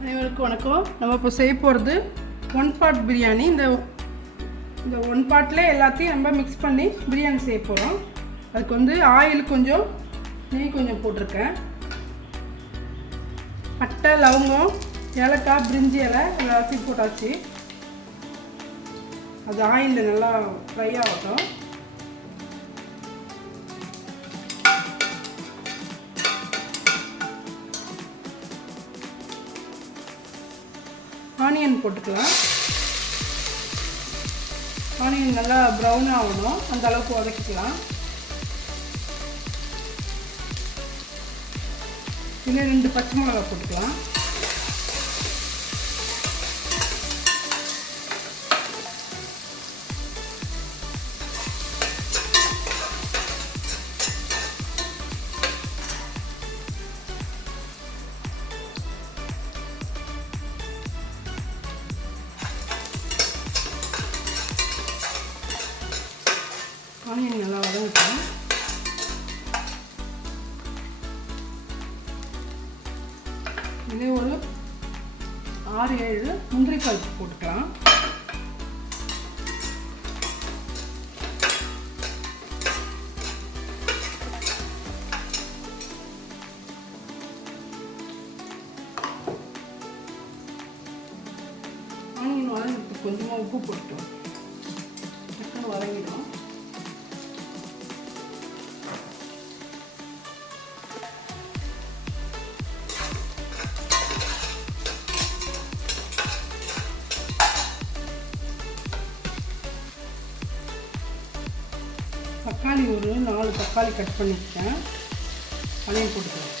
அனைவருக்கும் வணக்கம். நம்ம இப்போ செய்ய போகிறது ஒன் பாட் பிரியாணி. இந்த ஒன் பாட்டில் எல்லாத்தையும் நம்ம மிக்ஸ் பண்ணி பிரியாணி செய்ய போகிறோம். அதுக்கு ஆயில் கொஞ்சம், நெய் கொஞ்சம் போட்டிருக்கேன். பட்டை, லவங்கம், ஏலக்காய், பிரிஞ்சி இலை எல்லாத்தையும் போட்டாச்சு. அது ஆயிலில் நல்லா ஃப்ரை ஆகட்டும். ஆனியன் போட்டுக்கலாம். ஆனியன் நல்லா ப்ரௌன் ஆகணும், அந்த அளவுக்கு வதக்கிக்கலாம். இதில் 2 பச்சை மிளகாய் போட்டுக்கலாம். ஆனியன் நல்லா வதங்கட்டும். இதே ஒரு 6-7 முந்திரி பருப்பு போட்டுக்கலாம். ஆனியன் வதங்கிறதுக்கு கொஞ்சமாக உப்பு போட்டோம், டக்குன்னு வதங்கிடும். தக்காளி ஒரு 4 தக்காளி கட் பண்ணிக்கிட்டேன், அதையும் போட்டுக்கலாம்.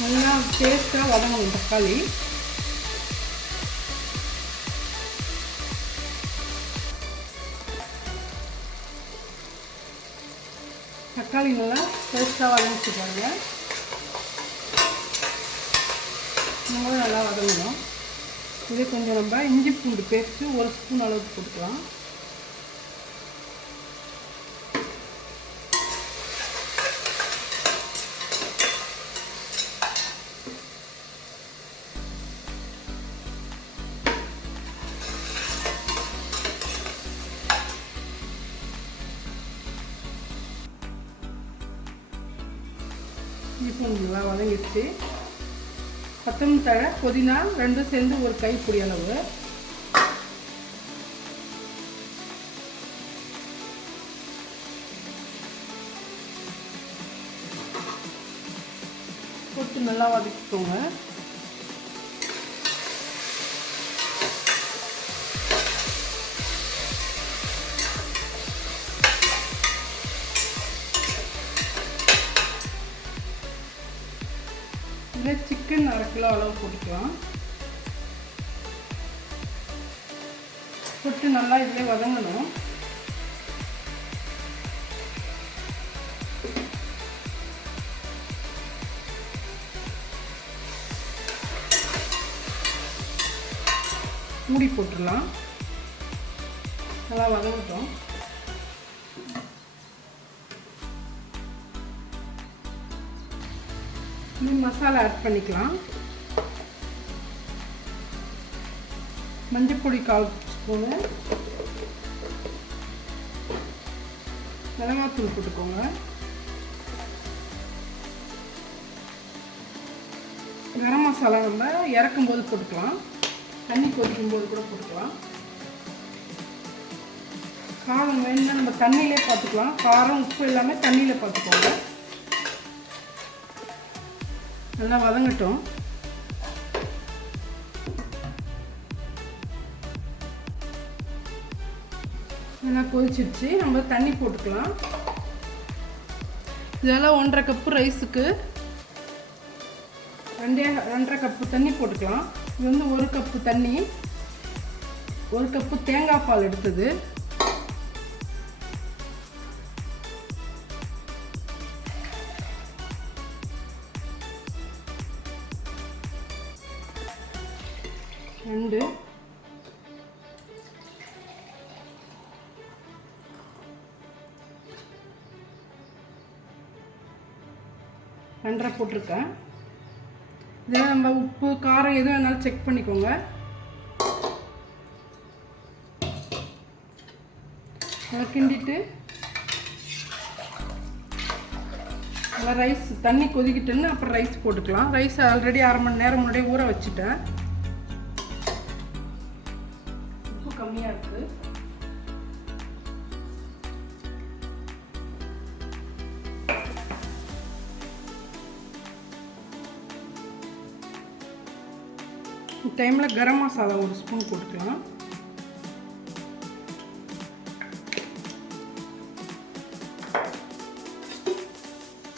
நல்லா டேஸ்ட்டாக வதங்கணும் தக்காளி. தக்காளி நல்லா டேஸ்ட்டாக வதங்கிச்சுப்பாங்க. இன்னும் நல்லா வதங்கணும். இதே கொஞ்சம் நம்ம இஞ்சி பூண்டு பேஸ்ட்டு 1 ஸ்பூன் அளவுக்கு போட்டுக்கலாம். இஞ்சி பூண்டு நல்லா வதங்கிடுச்சு. கொத்தமல்லி தழை, புதினா 2 சேர்ந்து ஒரு கைப்பிடி அளவு. போட்டு நல்லா வதக்கிக்கோங்க. இதில் சிக்கன் 1/2 கிலோ அளவு போட்டுக்கலாம். போட்டு நல்லா இதில் வதங்கணும். மூடி போட்டுடலாம். நல்லா வதங்கட்டும். மசாலா ஆட் பண்ணிக்கலாம். மஞ்சள் பொடி 1/4 ஸ்பூனு, மிளகாத்தூள் போட்டுக்கோங்க. கரம் மசாலா நம்ம இறக்கும் போது போட்டுக்கலாம், தண்ணி கொதிக்கும் போது கூட போட்டுக்கலாம். காரம் வேணும்னா நம்ம தண்ணியிலே பார்த்துக்கலாம். காரம் உப்பு எல்லாமே தண்ணியில் பார்த்துக்கோங்க. நல்லா வதங்கட்டும். நல்லா கொதிச்சிடுச்சு. நம்ம தண்ணி போட்டுக்கலாம். இதெல்லாம் 1/2 கப்பு ரைஸுக்கு 2.5 கப்பு தண்ணி போட்டுக்கலாம். இது 1 கப்பு தண்ணி, 1 கப்பு தேங்காய் பால் எடுத்தது. 1.5 போட்டிருக்கேன். இதெல்லாம் நம்ம உப்பு காரம் எதுவும் வேணாலும் செக் பண்ணிக்கோங்க. அதை கிண்டிட்டு நல்லா ரைஸ் தண்ணி கொதிக்கிட்டுன்னு அப்புறம் ரைஸ் போட்டுக்கலாம். ரைஸ் ஆல்ரெடி 1/2 மணி நேரம் முன்னாடியே ஊற வச்சுட்டேன். உப்பு கம்மியாக இருக்குது. இந்த டைமில் கரம் மசாலா 1 ஸ்பூன் போட்டுக்கலாம்.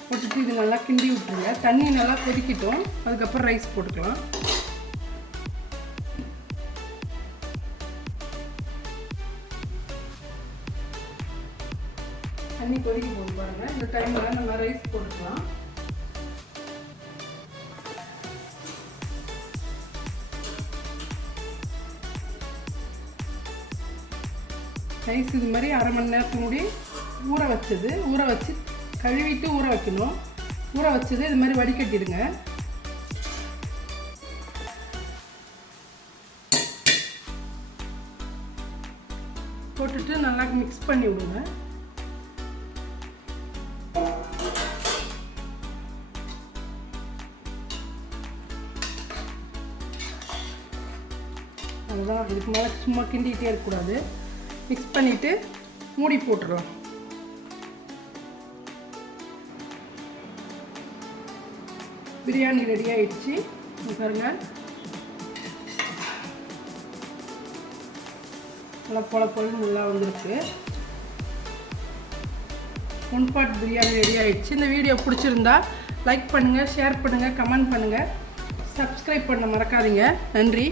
போட்டுட்டு இது நல்லா கிண்டி விட்டுருங்க. தண்ணி நல்லா கொதிக்கிட்டோம். அதுக்கப்புறம் ரைஸ் போட்டுக்கலாம். தண்ணி கொதிக்க போட்டு பாருங்கள். இந்த டைமில் நம்ம ரைஸ் போட்டுக்கலாம். ரைஸ் இது மாதிரி 1/2 மணி நேரத்துக்கு முன்னாடி ஊற வச்சு கழுவிட்டு ஊற வைக்கணும். ஊற வச்சது இது மாதிரி வடிகட்டிடுங்க. போட்டுட்டு நல்லா மிக்ஸ் பண்ணி விடுங்க. அதுதான், இதுக்கு மேலே சும்மா கிண்டிகிட்டே இருக்கக்கூடாது. மிக்ஸ் பண்ணிவிட்டு மூடி போட்டுடலாம். பிரியாணி ரெடி ஆயிடுச்சு. பாருங்கள், நல்லா பொழன்னு நல்லா வந்திருக்கு. 1 பாட் பிரியாணி ரெடி ஆயிடுச்சு. இந்த வீடியோ பிடிச்சிருந்தா லைக் பண்ணுங்கள், ஷேர் பண்ணுங்கள், கமெண்ட் பண்ணுங்கள், சப்ஸ்கிரைப் பண்ண மறக்காதீங்க. நன்றி.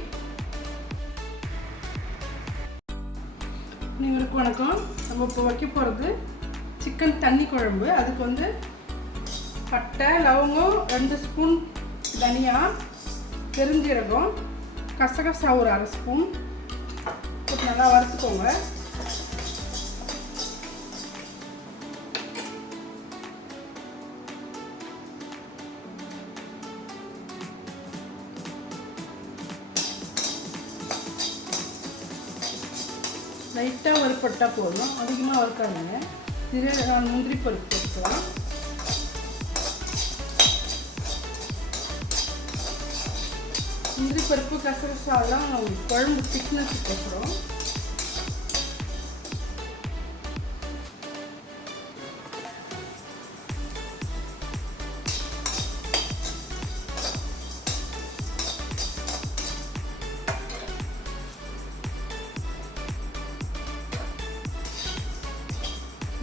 அனைவருக்கும் வணக்கம். நம்ம இப்போ வைக்க போகிறது சிக்கன் தண்ணி குழம்பு. அதுக்கு வந்து பட்டை, லவங்கம் 2 ஸ்பூன், தனியா, பெருஞ்சீரகம், கசகசா ஒரு 1/2 ஸ்பூன் போட்டு நல்லா வறுத்துக்கோங்க. லைட்டாக வறுப்பட்டால் போதும், அதிகமாக வறுக்காதீங்க. இதே நான் முந்திரி பருப்பு போட்டுக்கலாம். முந்திரி பருப்பு கசகசாலாம் குழம்பு திக்னஸுக்கு அப்புறம்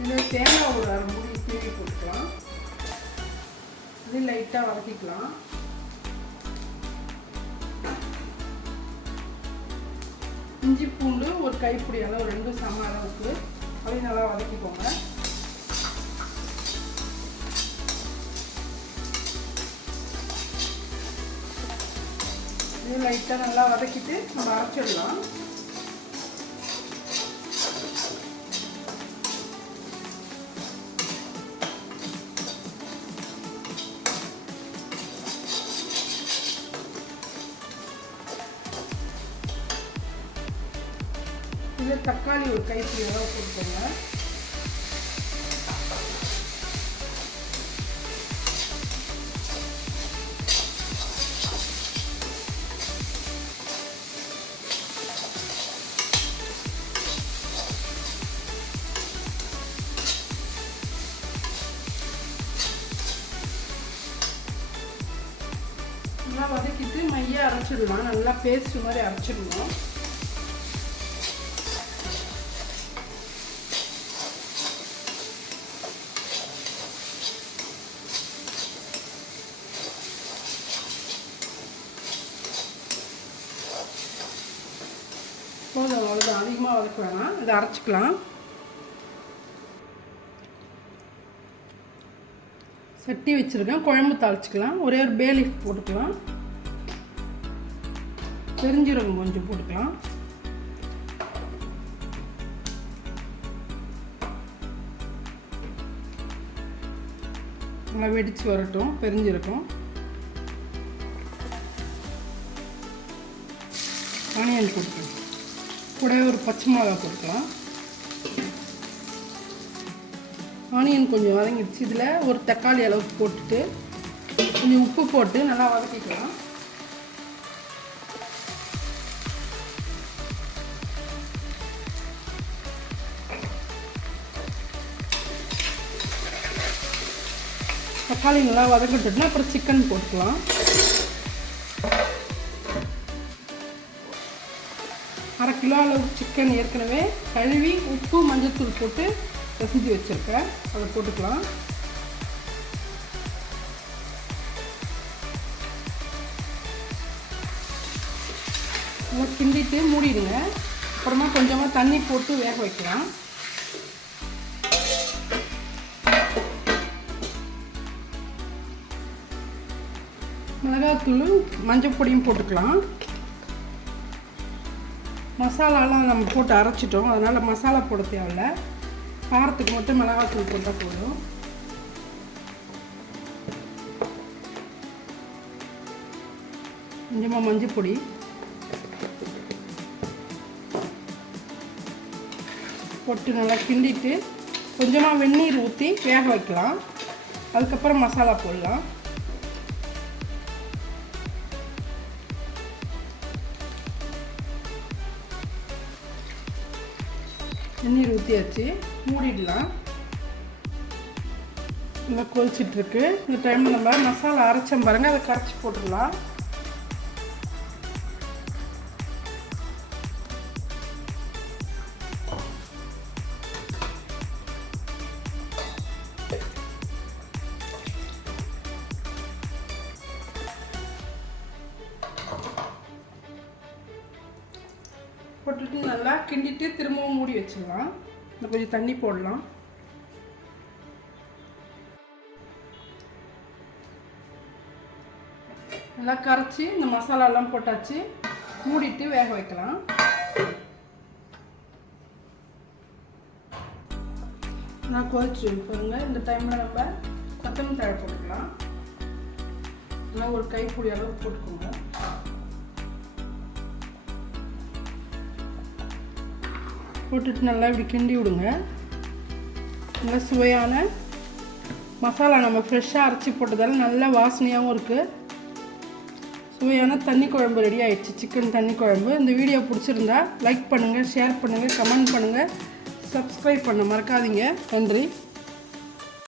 இதில் தேங்காய் ஒரு 1/2 மூடி திருவி போட்டுக்கலாம். இது லைட்டாக வதக்கிக்கலாம். இஞ்சி பூண்டு ஒரு கைப்பிடி அளவு 2 சம அளவுக்கு அப்படியே நல்லா வதக்கிக்கோங்க. இது லைட்டாக நல்லா வதக்கிட்டு நம்ம அரைச்சிடலாம். இதில் தக்காளி ஒரு கைப்பிடி அளவு போட்டுக்கோங்க. நல்லா வதக்கிட்டு மைய அரைச்சிடலாம். நல்லா பேஸ்ட் மாதிரி அரைச்சிடணும். போதும், அவ்வளோதான். அதிகமாக வதக்க வேணாம். இதை அரைச்சிக்கலாம். சட்டி வச்சுருக்கேன். குழம்பு தாளிச்சிக்கலாம். ஒரே ஒரு பே லீஃப் போட்டுக்கலாம். பெருஞ்சீரகம் கொஞ்சம் போட்டுக்கலாம். நல்லா வெடித்து வரட்டும், பெரிஞ்சிருக்கும். ஆனியன் கொடுக்கலாம், கூட ஒரு பச்சை மிளகா கொடுக்கலாம். ஆனியன் கொஞ்சம் வதங்கிடுச்சு. இதில் ஒரு தக்காளி அளவுக்கு போட்டுட்டு கொஞ்சம் உப்பு போட்டு நல்லா வதக்கிக்கலாம். தக்காளி நல்லா வதக்கிட்டோம்னா அப்புறம் சிக்கன் போட்டுக்கலாம். அரை கிலோ அளவுக்கு சிக்கன் ஏற்கனவே கழுவி உப்பு மஞ்சள்தூள் போட்டு பிசைஞ்சு வச்சுருக்கேன், அதை போட்டுக்கலாம். நல்லா கிண்டிட்டு மூடிடுங்க. அப்புறமா கொஞ்சமாக தண்ணி போட்டு வேக வைக்கலாம். மிளகாத்தூளும் மஞ்சள் பொடியும் போட்டுக்கலாம். மசாலாலாம் நம்ம போட்டு அரைச்சிட்டோம், அதனால் மசாலா போட தேவையில்லை. காரத்துக்கு மட்டும் மிளகாத்தூள் போட்டால் போதும். கொஞ்சமாக மஞ்சள் பொடி போட்டு நல்லா கிண்டிட்டு கொஞ்சமாக வெந்நீர் ஊற்றி வேக வைக்கலாம். அதுக்கப்புறம் மசாலா போடலாம். வெந்நீர் ஊற்றியாச்சு, மூடிடலாம். நல்லா கொதிச்சிட்ருக்கு. இந்த டைமில் நம்ம மசாலா அரைச்சோம் பாருங்கள், அதை கரைச்சி போட்டுடலாம். போட்டுட்டு நல்லா கிண்டிட்டு திரும்பவும் மூடி வச்சிடலாம். இந்த கொஞ்சம் தண்ணி போடலாம். நல்லா கரைச்சி இந்த மசாலாலாம் போட்டாச்சு, மூடிட்டு வேக வைக்கலாம். நான் கொதிச்சு பாருங்கள். இந்த டைமில் நம்ம கொத்தமல்லி தழை போட்டுக்கலாம். நல்லா ஒரு கைப்பிடி அளவு போட்டுக்கோங்க. போட்டுட்டு நல்லா இப்படி கிண்டி விடுங்க. நல்லா சுவையான மசாலா நம்ம ஃப்ரெஷ்ஷாக அரைச்சி போட்டதால் நல்லா வாசனையாகவும் இருக்குது. சுவையான தண்ணி குழம்பு ரெடி ஆயிடுச்சு, சிக்கன் தண்ணி குழம்பு. இந்த வீடியோ பிடிச்சிருந்தா லைக் பண்ணுங்கள், ஷேர் பண்ணுங்கள், கமெண்ட் பண்ணுங்கள், சப்ஸ்கிரைப் பண்ண மறக்காதீங்க. நன்றி.